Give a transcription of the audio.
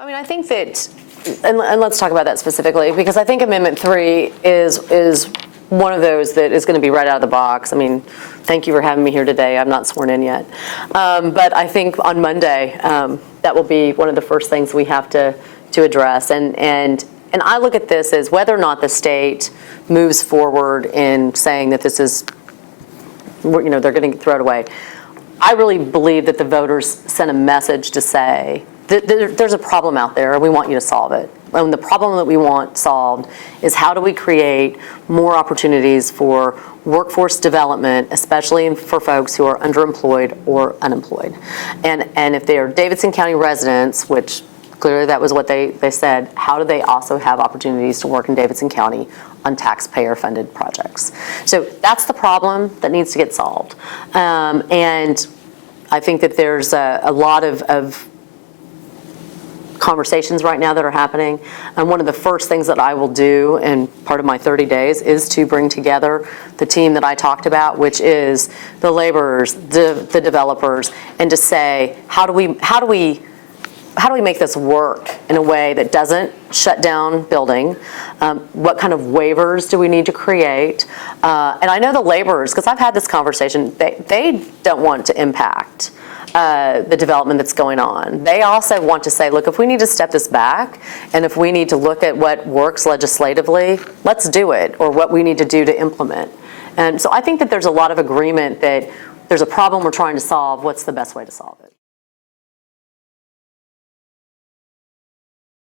I mean, I think that, and let's talk about that specifically, because I think Amendment 3 is one of those that is going to be right out of the box. I mean, thank you for having me here today. I'm not sworn in yet. But I think on Monday, that will be one of the first things we have to address. And I look at this as whether or not the state moves forward in saying that this is, you know, they're going to throw it away. I really believe that the voters sent a message to say that there's a problem out there and we want you to solve it. And the problem that we want solved is how do we create more opportunities for workforce development, especially for folks who are underemployed or unemployed. And if they are Davidson County residents, which clearly that was what they said, how do they also have opportunities to work in Davidson County on taxpayer-funded projects? So that's the problem that needs to get solved. And I think that there's a lot of conversations right now that are happening. And one of the first things that I will do in part of my 30 days is to bring together the team that I talked about, which is the laborers, the developers, and to say, how do we make this work in a way that doesn't shut down building? What kind of waivers do we need to create? And I know the laborers, because I've had this conversation, they don't want to impact the development that's going on. They also want to say, look, if we need to step this back and if we need to look at what works legislatively, let's do it, or what we need to do to implement. And so I think that there's a lot of agreement that there's a problem we're trying to solve. What's the best way to solve it?